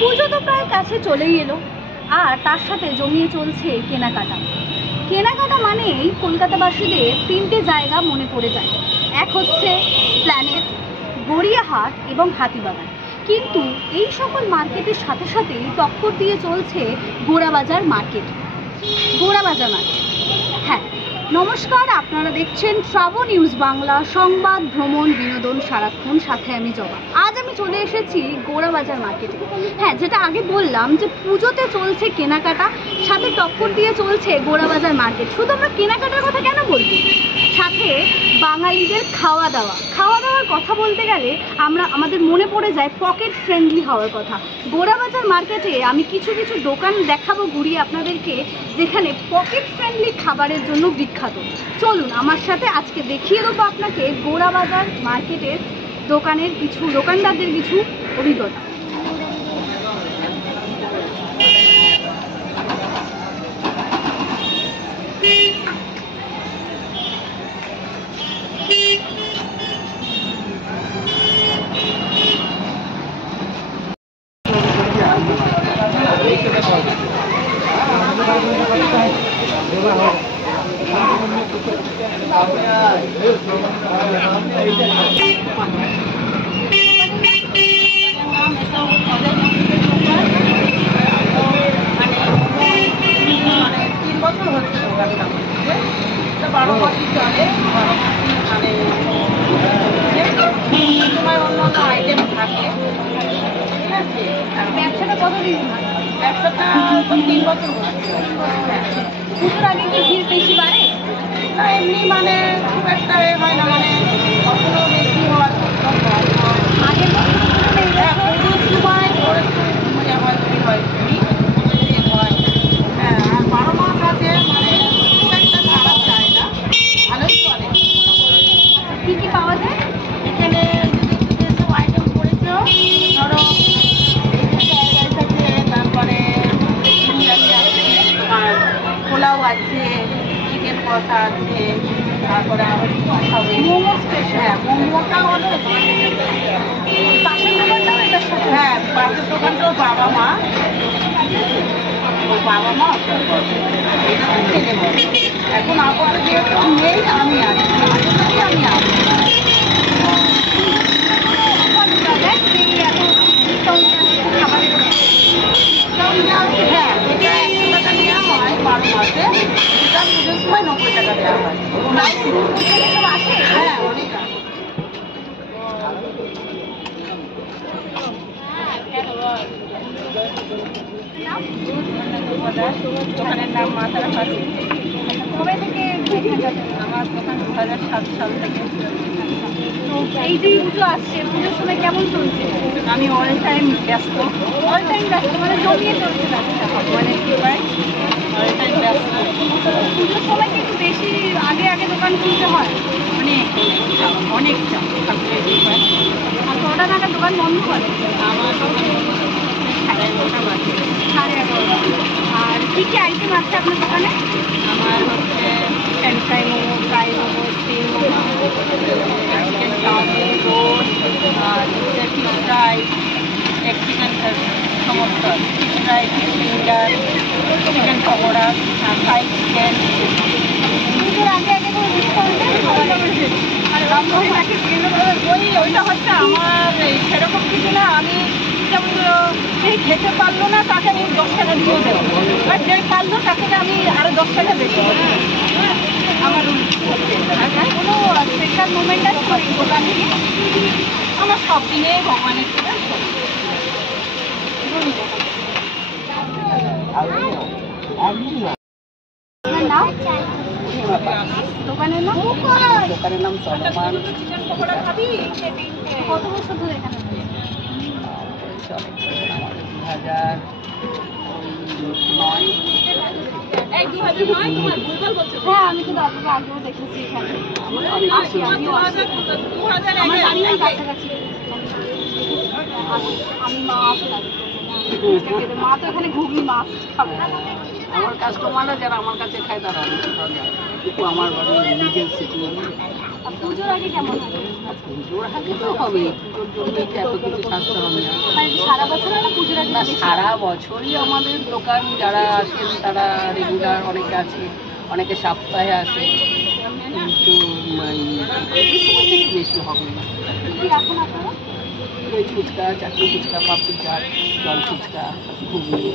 পুজো তো প্রায় কাছে চলেই এলো, আর তার সাথে জমিয়ে চলছে কেনাকাটা। কেনাকাটা মানেই কলকাতাবাসীদের তিনটে জায়গা মনে পড়ে যায়। এক হচ্ছে প্ল্যানেট, গড়িয়াহাট এবং হাতিবাগান। কিন্তু এই সকল মার্কেটের সাথে সাথেই টক্কর দিয়ে চলছে গোড়াবাজার মার্কেট। হ্যাঁ, নমস্কার, আপনারা দেখছেন ট্রাভো নিউজ বাংলা, সংবাদ, ভ্রমণ, বিনোদন সারাক্ষণ, সাথে আমি জবা। আজ আমি চলে এসেছি গোড়াবাজার মার্কেটে। হ্যাঁ, যেটা আগে বললাম যে পুজোতে চলছে কেনাকাটা, সাথে টক্কর দিয়ে চলছে গোড়াবাজার মার্কেট। শুধু আমরা কেনাকাটার কথা কেন বলবো, সাথে বাঙালিদের খাওয়া দাওয়ার কথা বলতে গেলে আমাদের মনে পড়ে যায় পকেট ফ্রেন্ডলি হওয়ার কথা। গোড়াবাজার মার্কেটে আমি কিছু দোকান দেখাবো ঘুরিয়ে আপনাদেরকে, যেখানে পকেট ফ্রেন্ডলি খাবারের জন্য বিখ্যাত। চলুন আমার সাথে, আজকে দেখিয়ে দেবো আপনাকে গোড়াবাজার মার্কেটের দোকানদারদের কিছু অভিজ্ঞতা। ব্যবসাটা কতদিন? ব্যবসাটা 3 বছর হচ্ছে। পুজোর আগে কি ভিড় বেশি বাড়ে? না, এমনি মানে খুব একটা হয় না, মানে কখনো বেশি হওয়ার আগের বছর পুজোর সময় মজা হয়, ভিড় হয়, হ্যাঁ। আর 12 মাস আছে, মানে খুব একটা খারাপ যায় না, ভালোই চলে। কী কী পাওয়া যায় এখানে? যেসব আইটেম করেছো, ধরো তারপরে পোলাও আছে, চিকেন কষা আছে, তারপরে মোমো স্পেশাল। হ্যাঁ, মোমোটা হলো পাশের দোকানটাও এটার সাথে। হ্যাঁ, পাশের দোকানটাও বাবা মা এখন আবার যেহেতু নেই, আমি আছি, আমি আছি। হ্যাঁ, যেটা 100 টাকা নেওয়া হয় 12 মাসে, সেটা পুজোর সময় 90 টাকা দেওয়া হয়। হ্যাঁ, অনেক আছে। দোকানের নাম মা তারা ফাঁসি। কবে থেকে আমার দোকান? 2007 সাল থেকে। তো এই যে পুজো আসছে, পুজোর সময় কেমন চলছে? আমি অল টাইম ব্যস্ত, মানে জমিয়ে চলছে ব্যবসা, মানে কি হয় অল টাইম ব্যস্ত। পুজোর সময় কি একটু বেশি আগে দোকান খুলতে হয়? অনেক চাপ থাকলে হয়। আর কটা নাগাদ দোকান বন্ধ করে? আমার 11:30 বাজে। 11:30। আর কী কী আইটেম আছে আপনার দোকানে? আমার হচ্ছে French fry, momo, fry momo, steam momo, chicken chow mein, roll, আর হচ্ছে ফিশ ফ্রাই, এগ চিকেন সমস্ত, fish fry, fish finger, chicken pakora, fry chicken. পুজোর আগে কোনো ডিসকাউন্ট ওইটা হচ্ছে আমার সেরকম কিছু না। আমি যেমন সেই খেতে পারলো না তাকে আমি 10 টাকা দিয়ে দেবো, আর যে পারলো তাকে আমি আরও 10 টাকা বেশি দেবো। আমার কোনো স্পেশাল মুভমেন্ট আছে দোকান থেকে? আমার সব দিনে ভগবানের থেকে দোকানের নাম চলমান। কত বছর ধরে এখানে? 2009। হ্যাঁ, আমি কিন্তু আপনাকে আগেও দেখেছি এখানে। আমি মা তো এখানে ঘুগনি মাছ খাবে। আমার কাস্টমাররা যারা আমার কাছে খায় তারা আমার নিজের পুজোর আগে কেমন হবে? পুজোর আগে তো হবে, পুজোর জন্য এত কিছু থাকতে হবে না। সারা বছর না পুজোর বছরটা না, সারা বছরই আমাদের দোকান যারা আসেন তারা রেগুলার, অনেকে আছে, অনেকে সপ্তাহে আসে, কিন্তু এই সময় থেকে বেশি হবে না। কি এখন আপনারা ওই ফুচকা, চাটনি ফুচকা, পাপড়ি চাট, জল ফুচকা, ঘুগনি।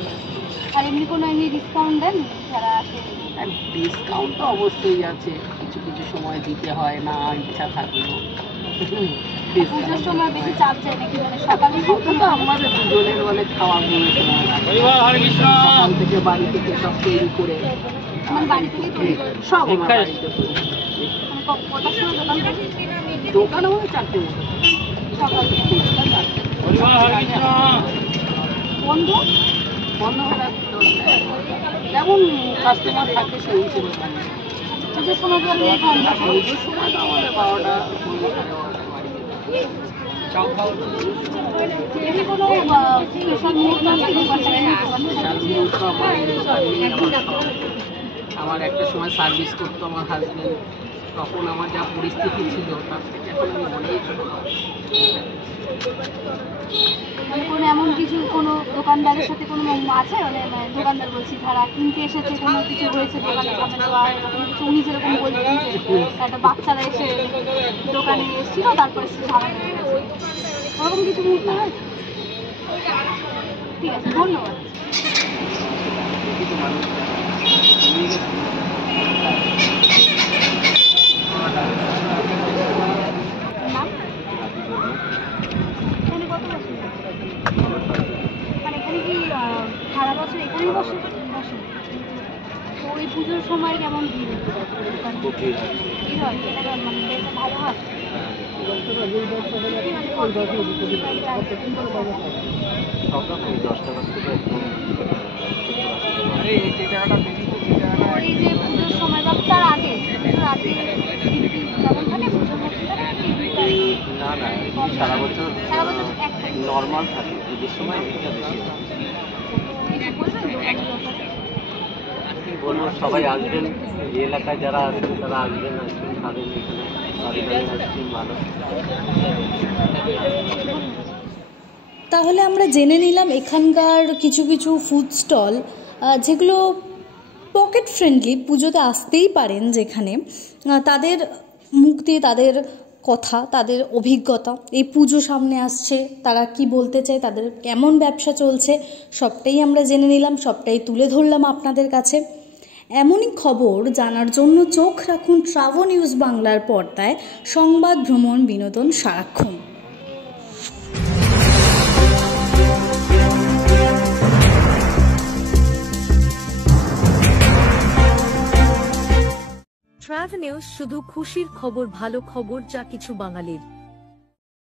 আর এমনি কোনো এমনি ডিসকাউন্ট দেন যারা আসে? আর ডিসকাউন্ট তো অবশ্যই আছে, কিছু কিছু সময় দিতে হয়, না ইচ্ছা থাকলেও। পুজোর সময় বেশি চাপ যায় নাকি, মানে সকালে তো আমাদের দুজনের মানে খাওয়া গুলো সকাল থেকে বাড়ি থেকে সব তৈরি করে মানে বাড়ি থেকে তৈরি করে সব আমার বাড়িতে তৈরি। মানে কটার সময় দোকান থাকে? দোকান আমাদের 4টে মতো, সকাল থেকে বন্ধ বন্ধ হয়ে রাখতে যেমন কাস্টমার থাকে সেই হিসেবে বন্ধ। পুজোর সময় তো আমি বন্ধ পুজোর সময় তো আমাদের 12টা, 12:30 বাড়িতে। এমনি কোনো স্পেশাল মুহূর্ত আছে আমার একটা সময় সার্ভিস করতো আমার হাজবেন্ড, তখন আমার যা পরিস্থিতি ছিল তার থেকে এখন আমি অনেক মানে কোনো এমন কিছু কোনো দোকানদারের সাথে কোনো আছে, মানে দোকানদার বলছি যারা কিনতে এসেছে কোনো কিছু হয়েছে দোকানে ঝামেলা বা এরকম কিছু, উনি যেরকম বললেন যে একটা বাচ্চারা এসে দোকানে এসেছিল তারপরে সে ঝামেলা হয়ে গেছে, ওরকম কিছু মুহূর্ত হয়েছে? ঠিক আছে, ধন্যবাদ। নাম? এখানে কত বছর? মানে এখানে কি সারা বছর এখানেই বসে? তো ওই পুজোর সময় কেমন ভিড় হচ্ছে? ভিড় হয়, এটা মানে বেশ ভালো হয়। এই যে পুজোর সময় বা তার আগে, পুজোর আগে কেমন থাকে পুজোর মধ্যে? না না, সারা বছর সারা বছর এক নর্মাল থাকে, পুজোর সময় ভিড়টা বেশি হয়। কি বলবো, সবাই আসবেন, এই এলাকায় যারা আসবেন তারা আসবেন, আইসক্রিম খাবেন, এখানে বাড়ি বাড়ি আইসক্রিম ভালো। তাহলে আমরা জেনে নিলাম এখানকার কিছু কিছু ফুড স্টল যেগুলো পকেট ফ্রেন্ডলি, পুজোতে আসতেই পারেন যেখানে, তাদের মুখ দিয়ে তাদের কথা, তাদের অভিজ্ঞতা, এই পুজো সামনে আসছে তারা কি বলতে চায়, তাদের কেমন ব্যবসা চলছে, সবটাই আমরা জেনে নিলাম, সবটাই তুলে ধরলাম আপনাদের কাছে। এমনই খবর জানার জন্য চোখ রাখুন ট্রাভো নিউজ বাংলার পর্দায়। সংবাদ, ভ্রমণ, বিনোদন সারাক্ষণ। ট্রাভো নিউজ শুধু খুশির খবর, ভালো খবর, যা কিছু বাঙালির।